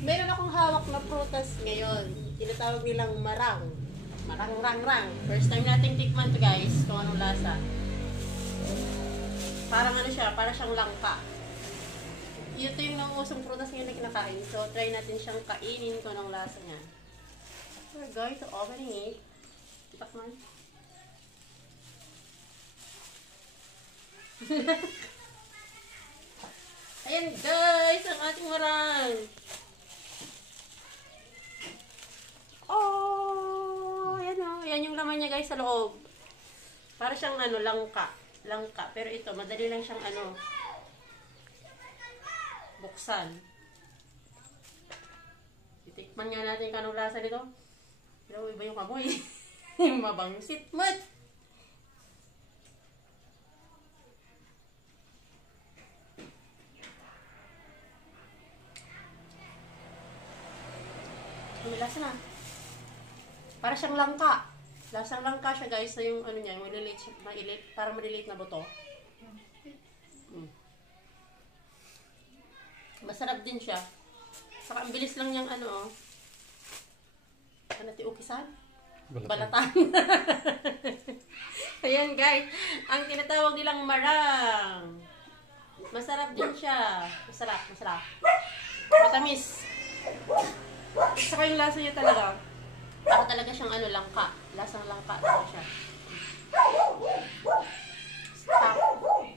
meron akong hawak na prutas ngayon. Tinatawag nilang marang. Marang-rang-rang. First time nating tikman to guys, kung anong lasa. Parang ano siya, parang siyang langka. Ito yung nangusong prutas ngayon na kinakain. So, try natin siyang kainin kung anong lasa niya. We're going to open it. Tikman. Ayan guys, ang ating marang. Oh, ayan o. Ayan yung laman niya guys sa loob. Para siyang ano, langka. Langka. Pero ito, madali lang siyang ano, buksan. Titikman nga natin kanong lasa nito. Pero iba yung kamoy. Mabangsit mat. May lasa na. Para siyang langka. Lasang langka siya guys, na yung ano niya, malilit, parang maliliit na buto. Masarap din siya. Saka ang bilis lang niyang ano, ano tiukisan? Balatan. Ayan guys, ang tinatawag nilang marang. Masarap din siya. Masarap, masarap. Matamis. Saka yung lasa niya talaga, para talaga siyang ano, langka. Lasang langka talaga siya.